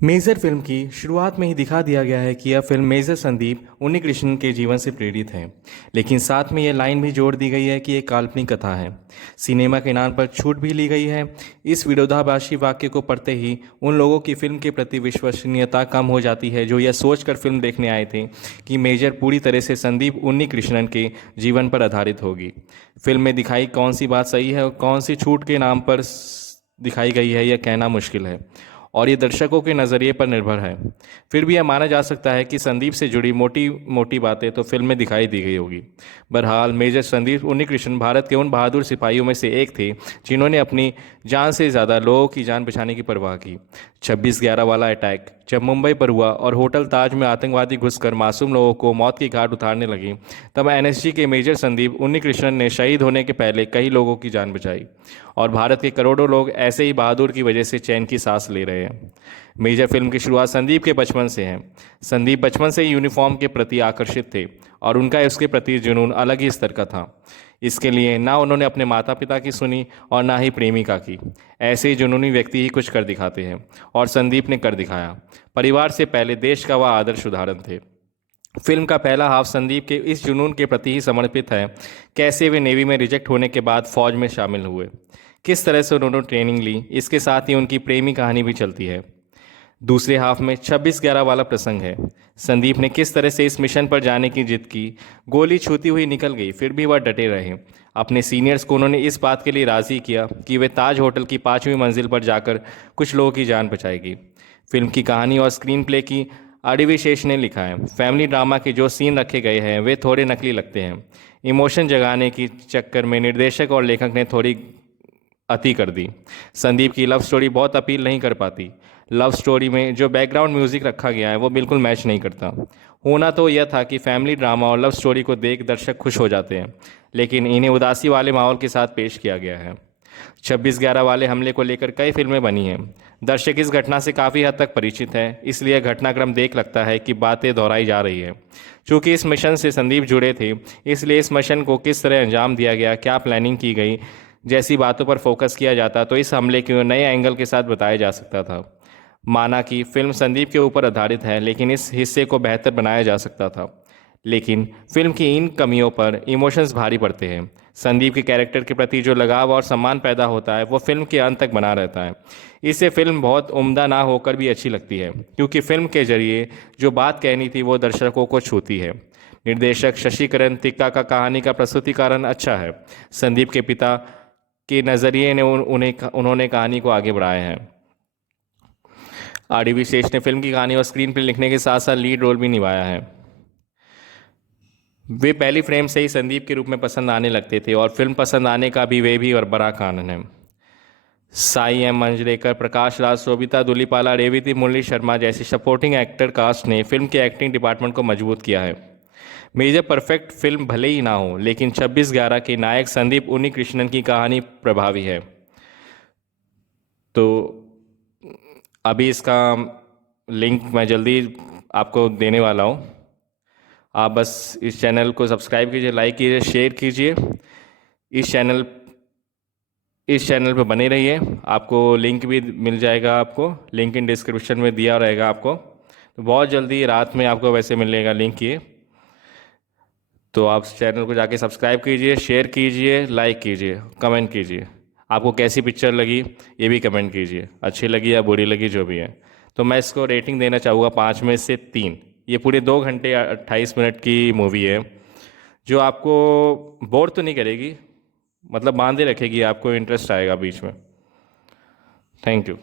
Major film की शुरुआत में ही दिखा दिया गया है कि यह फिल्म मेजर संदीप उन्नीकृष्णन के जीवन से प्रेरित है, लेकिन साथ में यह लाइन भी जोड़ दी गई है कि एक काल्पनिक कथा है। सिनेमा के नाम पर छूट भी ली गई है। इस विरोधाभासी वाक्य को पढ़ते ही उन लोगों की फिल्म के प्रति विश्वसनीयता कम हो जाती है जो यह सोचकर फिल्म देखने आए थे कि मेजर पूरी तरह से संदीप उन्नीकृष्णन के जीवन पर आधारित होगी। फिल्म में दिखाई कौन सी बात सही है और कौन सी छूट के नाम पर दिखाई गई है, यह कहना मुश्किल है और ये दर्शकों के नज़रिए पर निर्भर है। फिर भी यह माना जा सकता है कि संदीप से जुड़ी मोटी मोटी बातें तो फिल्म में दिखाई दी गई होगी। बहरहाल मेजर संदीप उन्नीकृष्णन भारत के उन बहादुर सिपाहियों में से एक थे जिन्होंने अपनी जान से ज़्यादा लोगों की जान बचाने की परवाह की। 26/11 वाला अटैक जब मुंबई पर हुआ और होटल ताज में आतंकवादी घुसकर मासूम लोगों को मौत की घाट उतारने लगे, तब एनएसजी के मेजर संदीप उन्नीकृष्णन ने शहीद होने के पहले कई लोगों की जान बचाई और भारत के करोड़ों लोग ऐसे ही बहादुर की वजह से चैन की सांस ले रहे हैं। मेजर फिल्म की शुरुआत संदीप के बचपन से है। संदीप बचपन से ही यूनिफॉर्म के प्रति आकर्षित थे और उनका उसके प्रति जुनून अलग ही स्तर का था। इसके लिए ना उन्होंने अपने माता पिता की सुनी और ना ही प्रेमिका की। ऐसे ही जुनूनी व्यक्ति ही कुछ कर दिखाते हैं और संदीप ने कर दिखाया। परिवार से पहले देश का वह आदर्श उदाहरण थे। फिल्म का पहला हाफ संदीप के इस जुनून के प्रति ही समर्पित है। कैसे वे नेवी में रिजेक्ट होने के बाद फौज में शामिल हुए, किस तरह से उन्होंने ट्रेनिंग ली, इसके साथ ही उनकी प्रेमी कहानी भी चलती है। दूसरे हाफ में 26/11 वाला प्रसंग है। संदीप ने किस तरह से इस मिशन पर जाने की जिद की। गोली छूती हुई निकल गई, फिर भी वह डटे रहे। अपने सीनियर्स को उन्होंने इस बात के लिए राज़ी किया कि वे ताज होटल की 5वीं मंजिल पर जाकर कुछ लोगों की जान बचाएगी। फिल्म की कहानी और स्क्रीन प्ले की आरडीवी शेष ने लिखा है। फैमिली ड्रामा के जो सीन रखे गए हैं वे थोड़े नकली लगते हैं। इमोशन जगाने की चक्कर में निर्देशक और लेखक ने थोड़ी अति कर दी। संदीप की लव स्टोरी बहुत अपील नहीं कर पाती। लव स्टोरी में जो बैकग्राउंड म्यूजिक रखा गया है वो बिल्कुल मैच नहीं करता। होना तो यह था कि फैमिली ड्रामा और लव स्टोरी को देख दर्शक खुश हो जाते हैं, लेकिन इन्हें उदासी वाले माहौल के साथ पेश किया गया है। 26/11 वाले हमले को लेकर कई फिल्में बनी हैं। दर्शक इस घटना से काफ़ी हद तक परिचित है, इसलिए घटनाक्रम देख लगता है कि बातें दोहराई जा रही है। चूँकि इस मिशन से संदीप जुड़े थे, इसलिए इस मिशन को किस तरह अंजाम दिया गया, क्या प्लानिंग की गई जैसी बातों पर फोकस किया जाता तो इस हमले को नए एंगल के साथ बताया जा सकता था। माना कि फिल्म संदीप के ऊपर आधारित है, लेकिन इस हिस्से को बेहतर बनाया जा सकता था। लेकिन फिल्म की इन कमियों पर इमोशंस भारी पड़ते हैं। संदीप के कैरेक्टर के प्रति जो लगाव और सम्मान पैदा होता है वो फिल्म के अंत तक बना रहता है। इससे फिल्म बहुत उम्दा ना होकर भी अच्छी लगती है, क्योंकि फिल्म के जरिए जो बात कहनी थी वो दर्शकों को छूती है। निर्देशक शशिकरण तिक्का का कहानी का प्रस्तुतिकरण अच्छा है। संदीप के पिता के नज़रिए ने उन्होंने कहानी को आगे बढ़ाया है। आरडीवी शेष ने फिल्म की कहानी और स्क्रीन प्ले लिखने के साथ साथ लीड रोल भी निभाया है। वे पहली फ्रेम से ही संदीप के रूप में पसंद आने लगते थे और फिल्म पसंद आने का भी वे भी और बड़ा कारण है। साई एम मंजरेकर, प्रकाश राज, शोभिता धुलीपाला, रेवती मुरली शर्मा जैसी सपोर्टिंग एक्टर कास्ट ने फिल्म के एक्टिंग डिपार्टमेंट को मजबूत किया है। मेजर परफेक्ट फिल्म भले ही ना हो, लेकिन 26/11 के नायक संदीप उन्नीकृष्णन की कहानी प्रभावी है। तो अभी इसका लिंक मैं जल्दी आपको देने वाला हूँ। आप बस इस चैनल को सब्सक्राइब कीजिए, लाइक कीजिए, शेयर कीजिए। इस चैनल पर बने रहिए। आपको लिंक भी मिल जाएगा, आपको लिंक इन डिस्क्रिप्शन में दिया रहेगा आपको। तो बहुत जल्दी रात में आपको वैसे मिलेगा लिंक ये। तो आप चैनल को जाके सब्सक्राइब कीजिए, शेयर कीजिए, लाइक कीजिए, कमेंट कीजिए। आपको कैसी पिक्चर लगी ये भी कमेंट कीजिए, अच्छी लगी या बुरी लगी जो भी है। तो मैं इसको रेटिंग देना चाहूँगा 5 में से 3। ये पूरे 2 घंटे 28 मिनट की मूवी है जो आपको बोर तो नहीं करेगी, मतलब बांधे रखेगी, आपको इंटरेस्ट आएगा बीच में। Thank you.